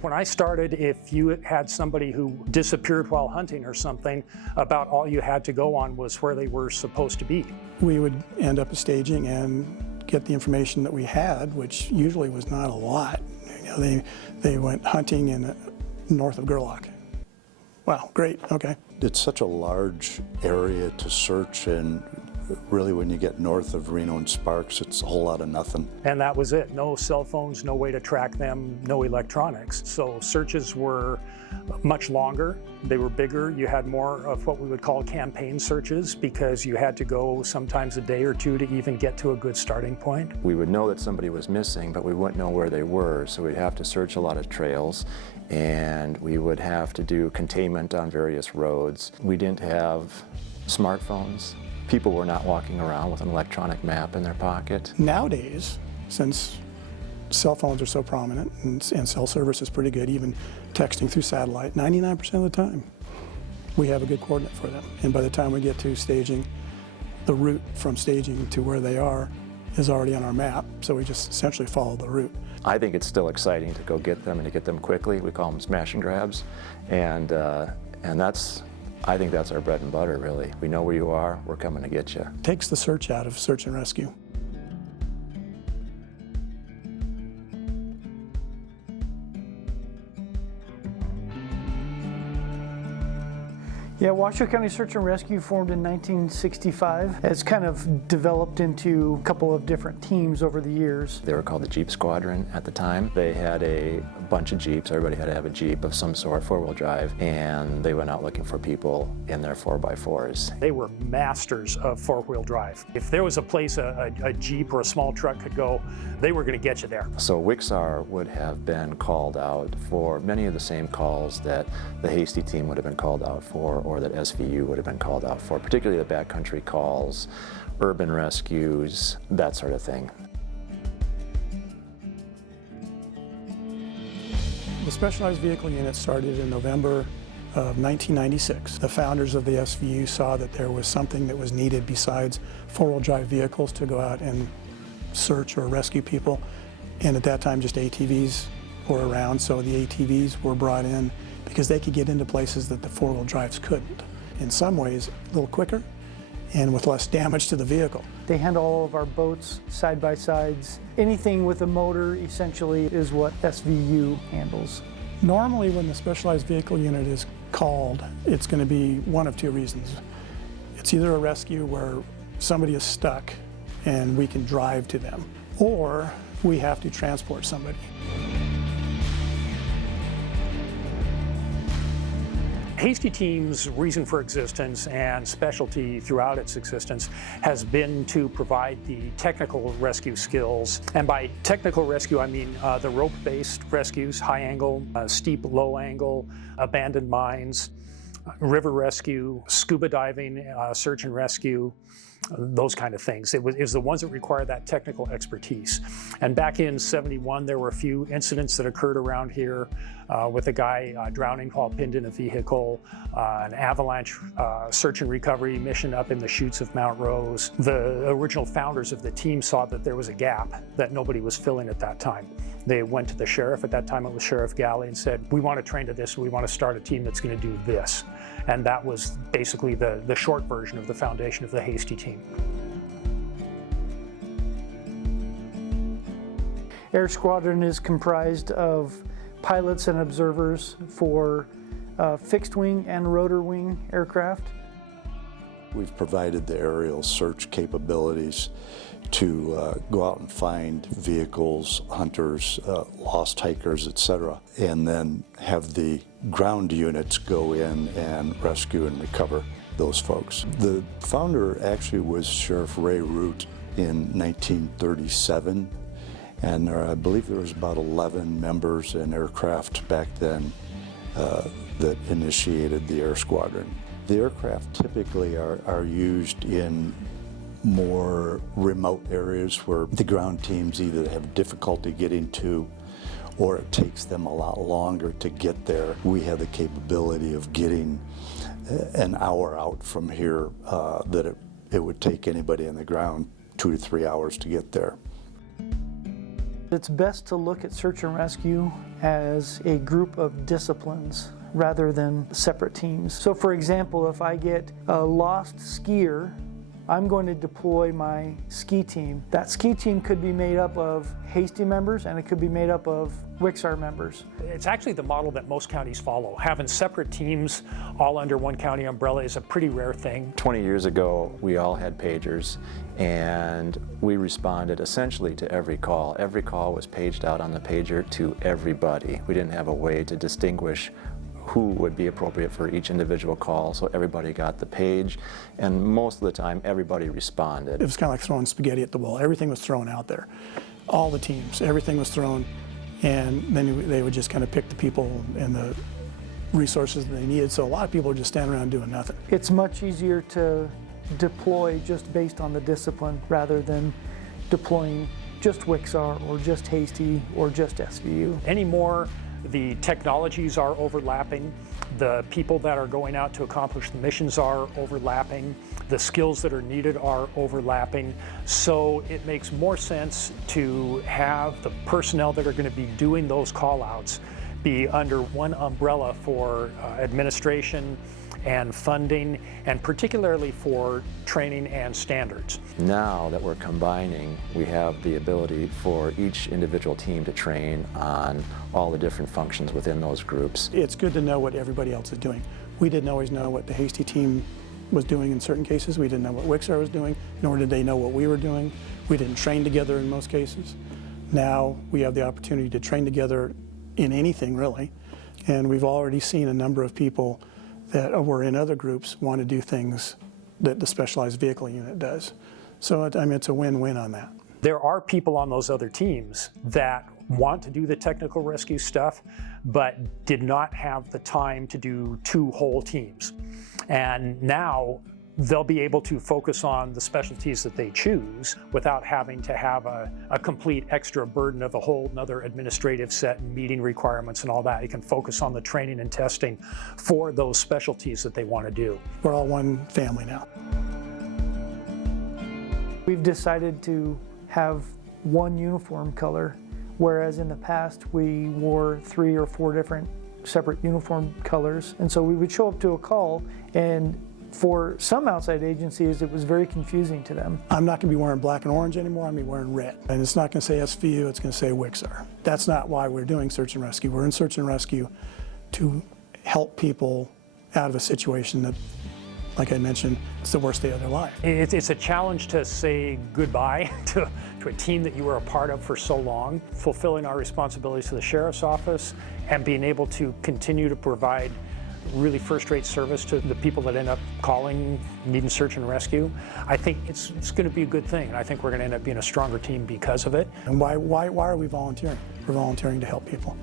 When I started, if you had somebody who disappeared while hunting or something, about all you had to go on was where they were supposed to be. We would end up staging and get the information that we had, which usually was not a lot. You know, they went hunting in north of Gerlach. Wow, great, okay. It's such a large area to search, and really when you get north of Reno and Sparks, it's a whole lot of nothing. And that was it. No cell phones, no way to track them, no electronics. So searches were much longer. They were bigger. You had more of what we would call campaign searches because you had to go sometimes a day or two to even get to a good starting point. We would know that somebody was missing, but we wouldn't know where they were, so we'd have to search a lot of trails, and we would have to do containment on various roads. We didn't have smartphones. People were not walking around with an electronic map in their pocket. Nowadays, since cell phones are so prominent and cell service is pretty good, even texting through satellite, 99% of the time, we have a good coordinate for them. And by the time we get to staging, the route from staging to where they are is already on our map, so we just essentially follow the route. I think it's still exciting to go get them and to get them quickly. We call them smash and grabs, and I think that's our bread and butter, really. We know where you are, we're coming to get you. Takes the search out of search and rescue. Yeah, Washoe County Search and Rescue formed in 1965. It's kind of developed into a couple of different teams over the years. They were called the Jeep Squadron at the time. They had a bunch of Jeeps. Everybody had to have a Jeep of some sort, four-wheel drive, and they went out looking for people in their 4x4s. They were masters of four-wheel drive. If there was a place a Jeep or a small truck could go, they were going to get you there. So SAR would have been called out for many of the same calls that the Hasty team would have been called out for, or that SVU would have been called out for, particularly the backcountry calls, urban rescues, that sort of thing. The Specialized Vehicle Unit started in November of 1996. The founders of the SVU saw that there was something that was needed besides four-wheel drive vehicles to go out and search or rescue people. And at that time, just ATVs were around, so the ATVs were brought in because they could get into places that the four-wheel drives couldn't. In some ways, a little quicker and with less damage to the vehicle. They handle all of our boats, side-by-sides. Anything with a motor, essentially, is what SVU handles. Normally, when the Specialized Vehicle Unit is called, it's going to be one of two reasons. It's either a rescue where somebody is stuck and we can drive to them, or we have to transport somebody. Hasty Team's reason for existence and specialty throughout its existence has been to provide the technical rescue skills. And by technical rescue, I mean the rope-based rescues, high angle, steep, low angle, abandoned mines, river rescue, scuba diving, search and rescue, those kind of things. It was the ones that require that technical expertise. And back in '71, there were a few incidents that occurred around here with a guy drowning while pinned in a vehicle, an avalanche search and recovery mission up in the chutes of Mount Rose. The original founders of the team saw that there was a gap that nobody was filling at that time. They went to the sheriff, at that time it was Sheriff Galley, and said, we want to train to this, we want to start a team that's going to do this. And that was basically the short version of the foundation of the Hasty Team. Air Squadron is comprised of pilots and observers for fixed wing and rotor wing aircraft. We've provided the aerial search capabilities to go out and find vehicles, hunters, lost hikers, etc., and then have the ground units go in and rescue and recover those folks. The founder actually was Sheriff Ray Root in 1937, and I believe there was about 11 members and aircraft back then that initiated the Air Squadron. The aircraft typically are used in more remote areas where the ground teams either have difficulty getting to or it takes them a lot longer to get there. We have the capability of getting an hour out from here that it would take anybody on the ground 2 to 3 hours to get there. It's best to look at search and rescue as a group of disciplines rather than separate teams. So for example, if I get a lost skier, I'm going to deploy my ski team. That ski team could be made up of Hasty members and it could be made up of SAR members. It's actually the model that most counties follow. Having separate teams all under one county umbrella is a pretty rare thing. 20 years ago, we all had pagers, and we responded essentially to every call. Every call was paged out on the pager to everybody. We didn't have a way to distinguish who would be appropriate for each individual call, so everybody got the page, and most of the time everybody responded. It was kind of like throwing spaghetti at the wall. Everything was thrown out there. All the teams, everything was thrown, and then they would just kind of pick the people and the resources that they needed. So a lot of people were just standing around doing nothing. It's much easier to deploy just based on the discipline rather than deploying just SAR or just Hasty or just SVU. Anymore, the technologies are overlapping. The people that are going out to accomplish the missions are overlapping. The skills that are needed are overlapping. So it makes more sense to have the personnel that are going to be doing those call-outs be under one umbrella for administration and funding, and particularly for training and standards. Now that we're combining, we have the ability for each individual team to train on all the different functions within those groups. It's good to know what everybody else is doing. We didn't always know what the Hasty team was doing in certain cases. We didn't know what SAR was doing, nor did they know what we were doing. We didn't train together in most cases. Now we have the opportunity to train together in anything, really. And we've already seen a number of people that were in other groups want to do things that the specialized vehicle unit does. So I mean, it's a win-win on that. There are people on those other teams that want to do the technical rescue stuff, but did not have the time to do two whole teams. And now they'll be able to focus on the specialties that they choose without having to have a complete extra burden of a whole another administrative set and meeting requirements and all that. You can focus on the training and testing for those specialties that they want to do. We're all one family now. We've decided to have one uniform color, whereas in the past we wore 3 or 4 different separate uniform colors. And so we would show up to a call, and for some outside agencies, it was very confusing to them. I'm not going to be wearing black and orange anymore, I'm going to be wearing red. And it's not going to say SVU, it's going to say SAR. That's not why we're doing search and rescue. We're in search and rescue to help people out of a situation that, like I mentioned, it's the worst day of their life. It's a challenge to say goodbye to a team that you were a part of for so long, fulfilling our responsibilities to the Sheriff's Office and being able to continue to provide really first-rate service to the people that end up calling, needing search and rescue. I think it's going to be a good thing, and I think we're going to end up being a stronger team because of it. And why are we volunteering? We're volunteering to help people.